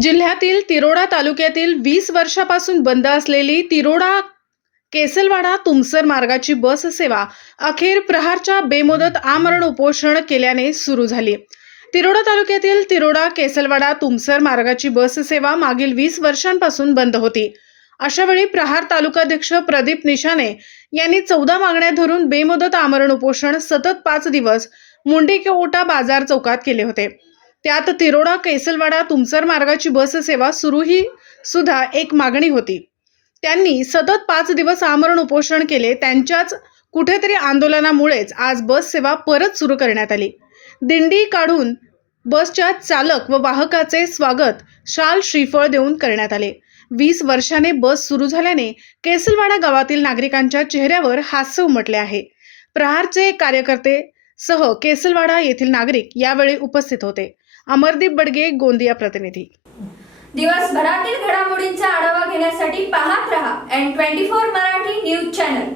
जिल्ह्यातील तिरोडा तालुक्यातील वीस वर्षापासून बंद असलेली तिरोडा केसलवाडा तुमसर मार्गाची बस सेवा अखेर प्रहारच्या बेमुदत आमरण उपोषण केल्याने सुरू झाली. तिरोडा तालुक्यातील तिरोडा केसलवाडा तुमसर मार्गाची बस सेवा मागील वीस वर्षांपासून बंद होती. अशावेळी प्रहार तालुकाध्यक्ष प्रदीप निशाने यांनी चौदा मागण्या धरून बेमुदत आमरण उपोषण सतत पाच दिवस मुंडीकोटा बाजार चौकात केले होते. त्यात तिरोडा केसलवाडा तुमसर मार्गाची बस सेवा सुरू ही सुद्धा एक मागणी होती. त्यांनी सतत पाच दिवस आमरण उपोषण केले. त्यांच्याच कुठेतरी आंदोलनामुळेच आज बस सेवा परत सुरू करण्यात आली. दिंडी काढून बसच्या चालक व वाहकाचे स्वागत शाल श्रीफळ देऊन करण्यात आले. वीस वर्षाने बस सुरू झाल्याने केसलवाडा गावातील नागरिकांच्या चेहऱ्यावर हास्य उमटले आहे. प्रहारचे कार्यकर्ते सह केसलवाडा येथील नागरिक यावेळी उपस्थित होते. अमरदीप बडगे गोंदिया प्रतिनिधी. दिवसभरातील घडामोडींचा आढावा घेण्यासाठी पाहत रहा N twenty four Marathi news channel